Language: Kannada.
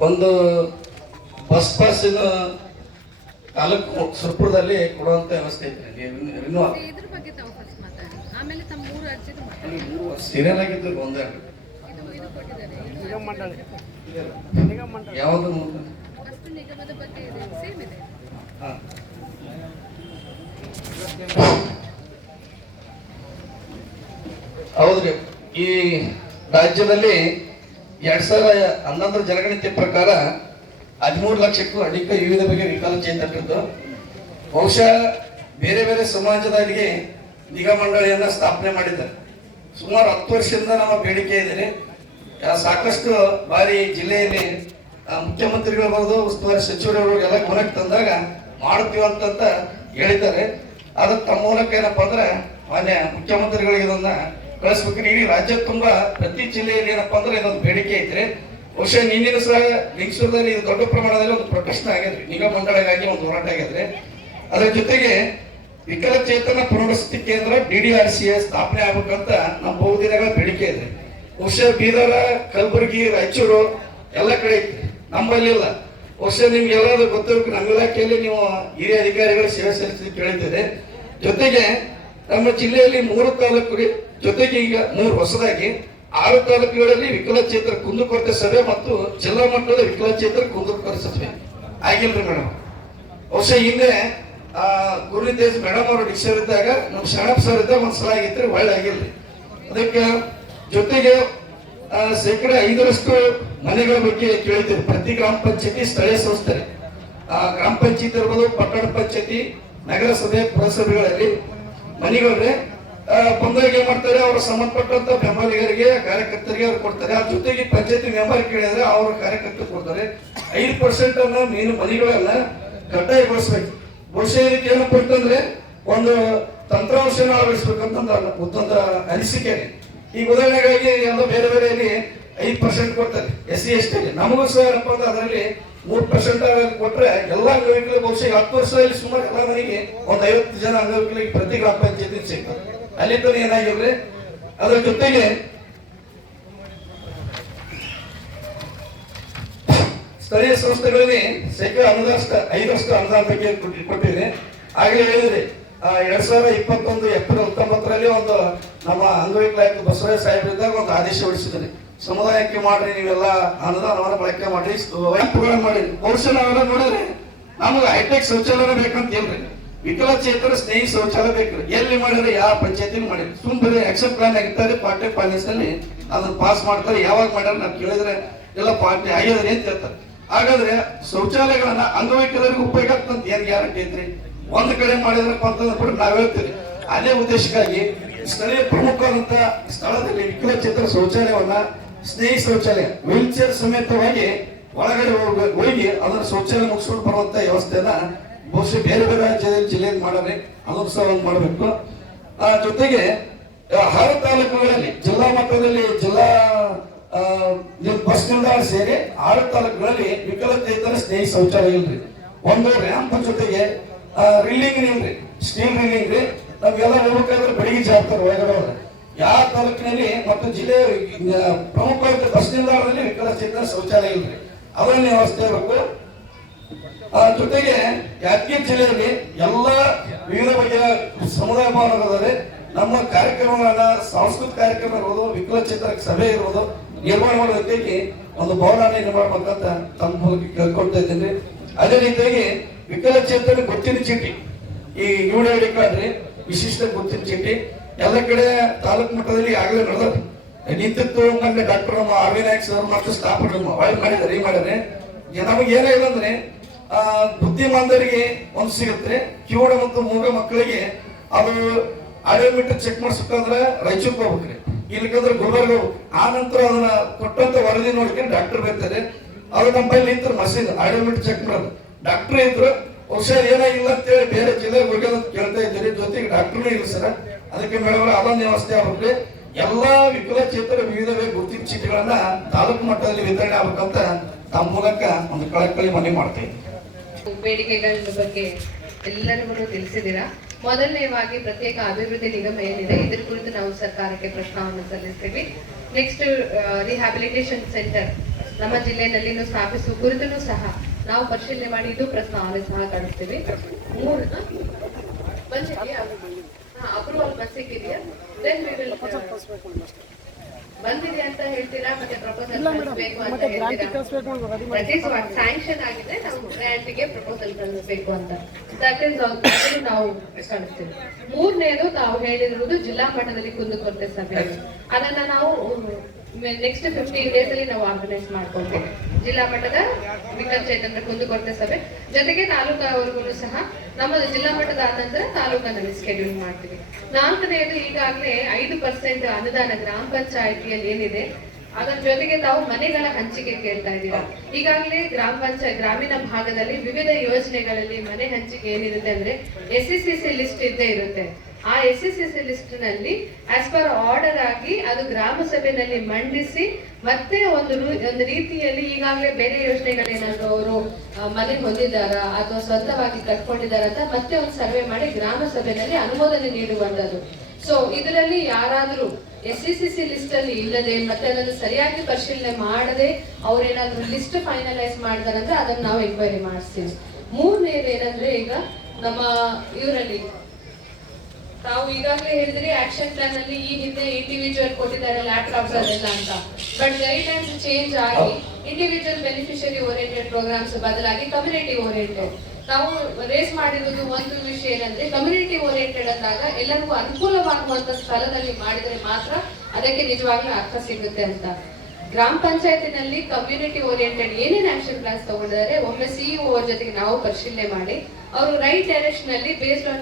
ಒಂದು ಬಸ್ ಪಾಸಿನ ತಾಲೂಕು ಸುರ್ಪುರದಲ್ಲಿ ಕೊಡುವಂತ ವ್ಯವಸ್ಥೆ ಐತೆ ರಿನ್ಯೂ ಇದ್ರ ಬಗ್ಗೆ ತಾವು ಫಸ್ಟ್ ಮಾತಾಡಿ. ಆಮೇಲೆ ತಮ್ಮ ಮೂರು ಅರ್ಜಿದು ಮಾತಾಡಿ ಸೀರಿಯಲ್ ಆಗಿದ್ದು ಒಂದೇ. ಯಾವುದು. ಹೌದ್ರಿ. ಈ ರಾಜ್ಯದಲ್ಲಿ ಎರಡ್ ಸಾವಿರ ಹನ್ನೊಂದರ ಜನಗಣತಿ ಪ್ರಕಾರ ಹದಿಮೂರು ಲಕ್ಷಕ್ಕೂ ಅಧಿಕ ವಿವಿಧ ಬಗೆಯ ವಿಕಲಚೇತನರಿದ್ದು ಬಹುಶಃ ಬೇರೆ ಬೇರೆ ಸಮಾಜದವರಿಗೆ ನಿಗಮ ಮಂಡಳಿಯನ್ನ ಸ್ಥಾಪನೆ ಮಾಡಿದ್ದಾರೆ. ಸುಮಾರು ಹತ್ತು ವರ್ಷದಿಂದ ನಮ್ಮ ಬೇಡಿಕೆ ಇದೆ ಸಾಕಷ್ಟು ಬಾರಿ ಜಿಲ್ಲೆಯಲ್ಲಿ ಮುಖ್ಯಮಂತ್ರಿಗಳಿರ್ಬೋದು ಉಸ್ತುವಾರಿ ಸಚಿವರು ಎಲ್ಲ ಗಮನಕ್ಕೆ ತಂದಾಗ ಮಾಡ್ತೀವಿ ಅಂತಂತ ಹೇಳಿದ್ದಾರೆ. ಅದಕ್ಕೆ ತಮ್ಮ ಮೂಲಕ ಏನಪ್ಪ ಅಂದ್ರೆ ಮಾನ್ಯ ಮುಖ್ಯಮಂತ್ರಿಗಳಿಗೆ ಇದನ್ನ ಕಳಿಸ್ಬೇಕು ಇಡೀ ರಾಜ್ಯ ತುಂಬಾ ಪ್ರತಿ ಜಿಲ್ಲೆಯಲ್ಲಿ ಏನಪ್ಪಾ ಅಂದ್ರೆ ಇದೊಂದು ಬೇಡಿಕೆ ಐತ್ರಿ. ಬಹುಶಃ ನಿನ್ನಿನ ಸಹ ಲಿಂಗಸೂರದಲ್ಲಿ ಇದು ದೊಡ್ಡ ಪ್ರಮಾಣದಲ್ಲಿ ಒಂದು ಪ್ರೊಟೆಸ್ಟ್ ಆಗ್ಯದ್ರಿ ನಿಗಮ ಮಂಡಳಿಗಾಗಿ ಒಂದು ಹೋರಾಟ ಆಗ್ಯದ್ರಿ ಅದರ ಜೊತೆಗೆ ವಿಕಲಚೇತನ ಪುನರ್ವಸತಿ ಕೇಂದ್ರ ಡಿಡಿಆರ್ ಸಿ ಸ್ಥಾಪನೆ ಆಗ್ಬೇಕಂತ ನಮ್ಮ ಬಹುದಿನಗಳ ಬೇಡಿಕೆ ಇದೆ. ಬಹುಶಃ ಬೀದರ, ಕಲಬುರಗಿ, ರಾಯಚೂರು ಎಲ್ಲ ಕಡೆ ಐತಿ ನಮ್ಮಲ್ಲಿ ಇಲ್ಲ. ಬಹುಶಃ ನಿಮ್ಗೆ ಎಲ್ಲಾದ್ರೂ ಗೊತ್ತಿರಬೇಕು ನಮ್ಮ ಇಲಾಖೆಯಲ್ಲಿ ನೀವು ಹಿರಿಯ ಅಧಿಕಾರಿಗಳು ಸೇವೆ ಸಲ್ಲಿಸಿ ಕೇಳಿದ್ದೀರಿ ಜೊತೆಗೆ ನಮ್ಮ ಜಿಲ್ಲೆಯಲ್ಲಿ ಮೂರು ತಾಲೂಕು ಜೊತೆಗೆ ಈಗ ಮೂರು ಹೊಸದಾಗಿ ಆರು ತಾಲೂಕುಗಳಲ್ಲಿ ವಿಕಲಚೇತರ ಕುಂದುಕೊರತೆ ಸಭೆ ಮತ್ತು ಜಿಲ್ಲಾ ಮಟ್ಟದ ವಿಕಲಚೇತರ ಕುಂದುಕೊರತೆ ಸಭೆ. ಆಗಿಲ್ರಿ ಮೇಡಮ್ ಬಹುಶಃ ಹಿಂದೆ ಗುರು ದೇಶ ಮೇಡಮ್ ಅವರು ಡಿಕ್ಷರ್ ಇದ್ದಾಗ ನಮ್ಮ ಶರಣಪ್ಪ ಸರ್ ಇದ್ದಾಗ ಒಂದ್ಸಲ ಆಗಿತ್ತು ಒಳ್ಳೆ ಆಗಿಲ್ರಿ. ಅದಕ್ಕೆ ಜೊತೆಗೆ ಶೇಕಡ ಐದರಷ್ಟು ಮನೆಗಳ ಬಗ್ಗೆ ಕೇಳ್ತೀವಿ ಪ್ರತಿ ಗ್ರಾಮ ಪಂಚಾಯತಿ ಸ್ಥಳೀಯ ಸಂಸ್ಥೆ ಗ್ರಾಮ ಪಂಚಾಯತಿ ಇರ್ಬೋದು, ಪಟ್ಟಣ ಪಂಚಾಯತಿ, ನಗರಸಭೆ, ಪುರಸಭೆಗಳಲ್ಲಿ ಮನೆಗಳೇ ಬಂದಾಗ ಏನ್ ಮಾಡ್ತಾರೆ, ಅವ್ರ ಸಂಬಂಧಪಟ್ಟಂತ ಬೆಂಬಲಿಗರಿಗೆ, ಕಾರ್ಯಕರ್ತರಿಗೆ ಅವ್ರು ಕೊಡ್ತಾರೆ. ಅದ್ರ ಜೊತೆಗೆ ಪಂಚಾಯತಿ ಮೆಂಬರ್ ಕೇಳಿದ್ರೆ ಅವ್ರ ಕಾರ್ಯಕರ್ತರು ಕೊಡ್ತಾರೆ. ಐದು ಪರ್ಸೆಂಟ್ ಅನ್ನ ಮೇನ್ ಮನೆಗಳನ್ನ ಕಡ್ಡಾಯಗೊಳಿಸ್ಬೇಕು. ಬಹುಶಃ ಇದಕ್ಕೆ ಏನಪ್ಪ ಅಂತಂದ್ರೆ, ಒಂದು ತಂತ್ರಾಂಶನ ಅಳವಡಿಸ್ಬೇಕಂತ ಒಂದು ಅನಿಸಿಕೆ ಈ ಉದಾಹರಣೆಗಾಗಿ ಎಲ್ಲ ಬೇರೆ ಬೇರೆ ಐದು ಪರ್ಸೆಂಟ್ ಕೊಡ್ತಾರೆ. ಎಸ್ ಸಿ ಎಸ್ ಟಿ ನಮಗೂ ಸಹ ಏನಪ್ಪ ಅಂದ್ರೆ, ಅದರಲ್ಲಿ ಮೂರು ಪರ್ಸೆಂಟ್ ಕೊಟ್ರೆ ಎಲ್ಲಾ ಅಂಗವಿಕಲ ಬಹುಶಃ ಹತ್ತು ವರ್ಷದಲ್ಲಿ ಸುಮಾರು ಎಲ್ಲ ಮನೆಗೆ ಒಂದು ಐವತ್ತು ಜನ ಅಂಗವಿಕಲಿಗೆ ಪ್ರತಿ ಗ್ರಾಮ ಪಂಚಾಯತಿ ಸಿಗ್ತದೆ. ಅಲ್ಲಿಂದ ಏನಾಗಿದ್ರೆ ಅದರ ಜೊತೆಗೆ ಸ್ಥಳೀಯ ಸಂಸ್ಥೆಗಳಲ್ಲಿ ಶೇಕಡ ಅನುದಾನ ಐದಷ್ಟು ಅನುದಾನ ಬಗ್ಗೆ ಕೊಟ್ಟಿ- ಕೊಟ್ಟಿದೆ. ಆಗಲೇ ಹೇಳಿದ್ರಿ ಎರಡ್ ಸಾವಿರದ ಇಪ್ಪತ್ತೊಂದು ಏಪ್ರಿಲ್ ಹತ್ತೊಂಬತ್ತರಲ್ಲಿ ಒಂದು ನಮ್ಮ ಅಂಗವಿಕಲ ಬಸವರಾಜ ಸಾಹೇಬರಿದ್ದಾಗ ಒಂದು ಆದೇಶ ಹೊರಡಿಸಿದ್ದಾರೆ. ಸಮುದಾಯಕ್ಕೆ ಮಾಡ್ರಿ, ನೀವೆಲ್ಲ ಅನುದಾನವನ್ನು ಬಳಕೆ ಮಾಡ್ರಿ. ವ್ಯಾಪ್ಗಳನ್ನು ಮಾಡಿ ಬಹುಶಃ ನಾವೆಲ್ಲ ನೋಡಿದ್ರೆ ನಮಗೆ ಹೈಟೆಕ್ ಶೌಚಾಲಯ ಬೇಕಂತ ಹೇಳ್ರಿ ವಿಕಲಚೇತರ ಸ್ನೇಹಿ ಶೌಚಾಲಯ ಬೇಕು ಎಲ್ಲಿ ಮಾಡಿದ್ರೆ ಯಾವ ಪಂಚಾಯತಿ ಮಾಡಿರಿ ಸುಮ್ಮನೆ ಆಕ್ಷನ್ ಪ್ಲಾನ್ ಆಗಿರ್ತಾರೆ ಪಾರ್ಟಿ ಫೈನಾನ್ಸ್ನಲ್ಲಿ ಅದನ್ನ ಪಾಸ್ ಮಾಡ್ತಾರೆ. ಯಾವಾಗ ಮಾಡ್ಯಾರ ನಾವು ಕೇಳಿದ್ರೆ ಎಲ್ಲ ಪಾರ್ಟಿ ಆಗ್ಯದ್ರಿ ಅಂತ ಹೇಳ್ತಾರೆ. ಹಾಗಾದ್ರೆ ಶೌಚಾಲಯಗಳನ್ನ ಅಂಗವೈಕಲರಿಗೆ ಉಪಯೋಗ ಆಗ್ತಂತ ಏನ್ ಗ್ಯಾರಂಟಿ ಐತ್ರಿ? ಒಂದ್ ಕಡೆ ಮಾಡಿದ್ರಪ್ಪ ಅಂತಂದ್ರೆ ಕೂಡ ನಾವ್ ಹೇಳ್ತೀವಿ. ಅದೇ ಉದ್ದೇಶಕ್ಕಾಗಿ ಸ್ಥಳೀಯ ಪ್ರಮುಖವಾದಂತ ಸ್ಥಳದಲ್ಲಿ ವಿಕಲಚೇತರ ಶೌಚಾಲಯವನ್ನ ಸ್ನೇಹಿ ಶೌಚಾಲಯ ವೀಲ್ ಚೇರ್ ಸಮೇತವಾಗಿ ಒಳಗಡೆ ಹೋಗ್- ಅದರ ಶೌಚಾಲಯ ಮುಗಿಸ್ಕೊಂಡು ಬರುವಂತ ವ್ಯವಸ್ಥೆನ ಬಹುಶಃ ಬೇರೆ ಬೇರೆ ರಾಜ್ಯದಲ್ಲಿ ಜಿಲ್ಲೆಯಲ್ಲಿ ಮಾಡಬೇಕು ಒಂದು ಮಾಡಬೇಕು. ಆ, ಜೊತೆಗೆ ಹಲವು ತಾಲೂಕುಗಳಲ್ಲಿ, ಜಿಲ್ಲಾ ಮಟ್ಟದಲ್ಲಿ ಜಿಲ್ಲಾ ಬಸ್ ನಿಲ್ದಾಣ ಸೇರಿ ಆರು ತಾಲೂಕುಗಳಲ್ಲಿ ವಿಕಲಚೇತನ ಸ್ನೇಹಿ ಶೌಚಾಲಯ ಇಲ್ರಿ. ಒಂದು ರ್ಯಾಂಪ್ ಜೊತೆಗೆ ರಿಲ್ಲಿಂಗ್ ಇಲ್ರಿ ಸ್ಟೀಲ್ ರಿಲ್ಲಿಂಗ್ ರೀ ನಾವೆಲ್ಲ ಹೋಗ್ಬೇಕಾದ್ರೆ ಬೆಳಿಗ್ಗೆ ಜಾಗ್ತಾರೆ ಒಳಗಡೆ ಯಾವ ತಾಲೂಕಿನಲ್ಲಿ ಮತ್ತು ಜಿಲ್ಲೆ ಪ್ರಮುಖ ಬಸ್ ನಿಲ್ದಾಣದಲ್ಲಿ ವಿಕಲಚೇತನ ಶೌಚಾಲಯ ಇಲ್ರಿ. ಅವರನ್ನೇ ವ್ಯವಸ್ಥೆ ಇರಬೇಕು. ಜೊತೆಗೆ ಯಾದಗಿರಿ ಜಿಲ್ಲೆಯಲ್ಲಿ ಎಲ್ಲ ವಿವಿಧ ಬಗೆಯ ಸಮುದಾಯ ನಮ್ಮ ಕಾರ್ಯಕ್ರಮಗಳನ್ನ, ಸಾಂಸ್ಕೃತಿಕ ಕಾರ್ಯಕ್ರಮ ಇರ್ಬೋದು ವಿಕಲಚೇತನ ಸಭೆ ಇರ್ಬೋದು ನಿರ್ಮಾಣ ಮಾಡೋದಕ್ಕೆ ಒಂದು ಭವನ ನಿರ್ಮಾಣ ಮಾಡ್ಬೇಕಂತ ತಮ್ಮ ಮೂಲಕ ಕೇಳ್ಕೊಳ್ತಾ ಇದ್ದೀನಿ. ಅದೇ ರೀತಿಯಾಗಿ ವಿಕಲಚೇತನ ಗೊತ್ತಿನ ಚೀಟಿ. ಈ ಯುಡಿ ಕಾರ್ಡ್ ರೀ ವಿಶಿಷ್ಟ ಗೊತ್ತಿನ ಚೀಟಿ. ಎಲ್ಲ ಕಡೆ ತಾಲೂಕ್ ಮಟ್ಟದಲ್ಲಿ ಆಗಲೇ ನಡೆದ ನಿಂತಿತ್ತು ನನ್ನ ಡಾಕ್ಟರ್ ನಮ್ಮ ಆರ್ ನಾಯಕ್ ಸರ್ ಮತ್ತು ಸ್ಟಾಫ್ ಮಾಡಿದ್ದಾರೆ, ಈ ಮಾಡಿದ್ರೆ ನಮಗೆ ಏನಾಗಿದೆ ಅಂದ್ರೆ ಬುದ್ಧಿಮಾಂದರಿಗೆ ಒಂದು ಸಿಗುತ್ತೆ. ಕಿವುಡ ಮತ್ತು ಮೂಗ ಮಕ್ಕಳಿಗೆ ಅದು ಆಡಿಯೋಮೀಟರ್ ಚೆಕ್ ಮಾಡಿಸ್ಬೇಕಂದ್ರೆ ರಾಯಚೂರ್ಗೆ ಹೋಗ್ಬೇಕ್ರಿ. ಇಲ್ಲಿಕಂದ್ರೆ ಗುಲ್ಬರ್ಗ ಆ ನಂತರ ಅದನ್ನ ಕೊಟ್ಟಂತ ವರದಿ ನೋಡ್ಕೊಂಡು ಡಾಕ್ಟರ್ ಬರ್ತಾರೆ. ಅದು ನಮ್ಮ ಬಳಿ ನಿಂತರು ಮಸೀದ್ ಆಡಿಯೋಮೀಟರ್ ಚೆಕ್ ಮಾಡೋದು. ಡಾಕ್ಟರ್ ಇದ್ರು, ಬಹುಶಃ ಏನಾಗಿಲ್ಲ ಅಂತೇಳಿ ಬೇರೆ ಜಿಲ್ಲೆಗೆ ಹೋಗ್ಯೋದು ಕೇಳ್ತಾ ಇದ್ದೀರಿ. ಜೊತೆಗೆ ಡಾಕ್ಟರ್ನೂ ಇಲ್ಲ ಸರ್. ಅದಕ್ಕೆ ಮೇಡಮ್ ಅದೊಂದು ವ್ಯವಸ್ಥೆ ಆಗ್ಬೇಕು ಎಲ್ಲಾ ವಿಕಲಚೇತರ ವಿವಿಧ ಗುರುತಿನ ಚೀಟಿಗಳನ್ನ ತಾಲೂಕು ಮಟ್ಟದಲ್ಲಿ ವಿತರಣೆ ಆಗ್ಬೇಕಂತ ತಮ್ಮ ಮೂಲಕ ಒಂದು ಕಳಕಳಿ ಮನವಿ ಮಾಡ್ತೇವೆ ಬೇಡಿಕೆಗಳ ಬಗ್ಗೆ ಎಲ್ಲರಿಗೂ ತಿಳಿಸಿದ್ದೀರಾ? ಮೊದಲನೇವಾಗಿ ಪ್ರತ್ಯೇಕ ಅಭಿವೃದ್ಧಿ ನಿಗಮ ಏನಿದೆ, ಇದ್ರ ಕುರಿತು ನಾವು ಸರ್ಕಾರಕ್ಕೆ ಪ್ರಶ್ನವನ್ನು ಸಲ್ಲಿಸ್ತೀವಿ. ನೆಕ್ಸ್ಟ್ ರಿಹ್ಯಾಬಿಲಿಟೇಷನ್ ಸೆಂಟರ್ ನಮ್ಮ ಜಿಲ್ಲೆಯಲ್ಲಿ ಸ್ಥಾಪಿಸುವ ಕುರಿತು ಸಹ ನಾವು ಪರಿಶೀಲನೆ ಮಾಡಿ, ಇದು ಪ್ರಸ್ತಾವನೆ ಸಹ ಕಳಿಸ್ತೀವಿ. ಮೂರು ಬಂದಿದೆಯಾ ಅಪ್ರೂವಲ್ ಬಸ್ ಸಿಕ್ಕಿದೆಯಾ? ದೆನ್ ವಿ ವಿಲ್ ಬಂದಿದೆ ಅಂತ ಹೇಳ್ತೀರಾ? ಮತ್ತೆ ಪ್ರಪೋಸಲ್ ಕಳಿಸ್ಬೇಕು ಅಂತ ಹೇಳ್ತೀರಾ? ದಟ್ ಈಸ್ ವಾಟ್ ಸ್ಯಾಂಕ್ಷನ್ ಆಗಿದೆ. ನಾವು ಗ್ರ್ಯಾಂಟಿಗೆ ಪ್ರಪೋಸಲ್ ಕಳಿಸ್ಬೇಕು ಅಂತ. ದಟ್ ಈಸ್ ಆಲ್ಸೋ ನಾವು ಕಳಿಸ್ತೀವಿ. ಮೂರನೇದು ತಾವು ಹೇಳಿರುವುದು ಜಿಲ್ಲಾ ಮಟ್ಟದಲ್ಲಿ ಕುಂದುಕೊರತೆ ಸಭೆ. ಅದನ್ನ ನಾವು ನೆಕ್ಸ್ಟ್ ಫಿಫ್ಟೀನ್ ಡೇಸ್ ಅಲ್ಲಿ ನಾವು ಆರ್ಗನೈಸ್ ಮಾಡ್ಕೊಳ್ತೀವಿ. ಜಿಲ್ಲಾ ಮಟ್ಟದ ವಿಕಲಚೇತನರ ಕುಂದುಕೊರತೆ ಸಭೆ. ಜೊತೆಗೆ ತಾಲೂಕಾವರೆಗೂ ಸಹ ನಮ್ಮದು ಜಿಲ್ಲಾ ಮಟ್ಟದ ಆದ ನಂತರ ಸ್ಕೆಡ್ಯೂಲ್ ಮಾಡ್ತೀವಿ. ನಾಲ್ಕನೆಯದು ಈಗಾಗಲೇ ಐದು ಪರ್ಸೆಂಟ್ ಅನುದಾನ ಗ್ರಾಮ ಪಂಚಾಯಿತಿಯಲ್ಲಿ ಏನಿದೆ, ಅದರ ಜೊತೆಗೆ ತಾವು ಮನೆಗಳ ಹಂಚಿಕೆ ಕೇಳ್ತಾ ಇದ್ದೀರಾ. ಈಗಾಗಲೇ ಗ್ರಾಮ ಪಂಚಾಯತ್ ಗ್ರಾಮೀಣ ಭಾಗದಲ್ಲಿ ವಿವಿಧ ಯೋಜನೆಗಳಲ್ಲಿ ಮನೆ ಹಂಚಿಕೆ ಏನಿರುತ್ತೆ ಅಂದ್ರೆ ಎಸ್ ಲಿಸ್ಟ್ ಇದ್ದೇ ಇರುತ್ತೆ. ಆ ಎಸ್ ಎಸ್ ಎಸ್ ಲಿಸ್ಟ್ನಲ್ಲಿ ಆಸ್ ಪರ್ ಆರ್ಡರ್ ಆಗಿ ಅದು ಗ್ರಾಮ ಸಭೆಯಲ್ಲಿ ಮಂಡಿಸಿ ಮತ್ತೆ ಒಂದು ಒಂದು ರೀತಿಯಲ್ಲಿ ಈಗಾಗಲೇ ಬೇರೆ ಯೋಜನೆಗಳೇನಾದ್ರು ಅವರು ಮನೆ ಹೊಂದಿದ್ದಾರಾ ಅಥವಾ ಸ್ವಂತವಾಗಿ ಕಟ್ಕೊಂಡಿದಾರ ಅಂತ ಮತ್ತೆ ಒಂದು ಸರ್ವೆ ಮಾಡಿ ಗ್ರಾಮ ಸಭೆಯಲ್ಲಿ ಅನುಮೋದನೆ ನೀಡುವಂತದ್ದು ಸೊ ಇದರಲ್ಲಿ ಯಾರಾದರೂ S C C C list ಅಲ್ಲಿ ಇಲ್ಲದೆ ಮತ್ತೆ ಅದನ್ನು ಸರಿಯಾಗಿ ಪರಿಶೀಲನೆ ಮಾಡದೆ ಅವ್ರೇನಾದ್ರೂ ಲಿಸ್ಟ್ ಫೈನಲೈಸ್ ಮಾಡಿದಾರಂದ್ರೆ ಅದನ್ನ ನಾವು ಎಂಕ್ವೈರಿ ಮಾಡಿಸ್ತೀವಿ. ಮೂರನೇದು ಏನಂದ್ರೆ ಈಗ ನಮ್ಮ ಇವರಲ್ಲಿ ತಾವು ಈಗಾಗಲೇ ಹೇಳಿದ್ರಿ ಆಕ್ಷನ್ ಪ್ಲಾನ್ ಅಲ್ಲಿ ಈ ಹಿಂದೆ ಇಂಡಿವಿಜುವಲ್ ಕೊಟ್ಟಿದ್ದಾರೆ ಲ್ಯಾಪ್ಟಾಪ್ಸ್ ಅದೆಲ್ಲ ಅಂತ. ಬಟ್ ಗೈಡ್ಲೈನ್ಸ್ ಚೇಂಜ್ ಆಗಿ ಇಂಡಿವಿಜುವಲ್ ಬೆನಿಫಿಷರಿ ಓರಿಯೆಂಟೆಡ್ ಪ್ರೋಗ್ರಾಮ್ಸ್ ಬದಲಾಗಿ ಕಮ್ಯುನಿಟಿ ಓರಿಯೆಂಟೆಡ್ ನಾವು ರೇಸ್ ಮಾಡಿರೋದು ಒಂದು ವಿಷಯ ಏನಂದ್ರೆ ಕಮ್ಯುನಿಟಿ ಓರಿಯೆಂಟೆಡ್ ಅಂದಾಗ ಎಲ್ಲರಿಗೂ ಅನುಕೂಲವಾಗುವಂತ ಸ್ಥಳದಲ್ಲಿ ಮಾಡಿದ್ರೆ ಮಾತ್ರ ಅದಕ್ಕೆ ನಿಜವಾಗ್ಲೂ ಅರ್ಥ ಸಿಗುತ್ತೆ ಅಂತ. ಗ್ರಾಮ ಪಂಚಾಯತಿನಲ್ಲಿ ಕಮ್ಯುನಿಟಿ ಓರಿಯೆಂಟೆಡ್ ಏನೇನು ಆಕ್ಷನ್ ಪ್ಲಾನ್ಸ್ ತಗೊಂಡಿದ್ದಾರೆ ಒಮ್ಮೆ ಸಿಇಒ ಜೊತೆಗೆ ನಾವು ಪರಿಶೀಲನೆ ಮಾಡಿ ಅವರು ರೈಟ್ ಡೈರೆಕ್ಷನ್ ಅಲ್ಲಿ ಬೇಸ್ಡ್ ಆನ್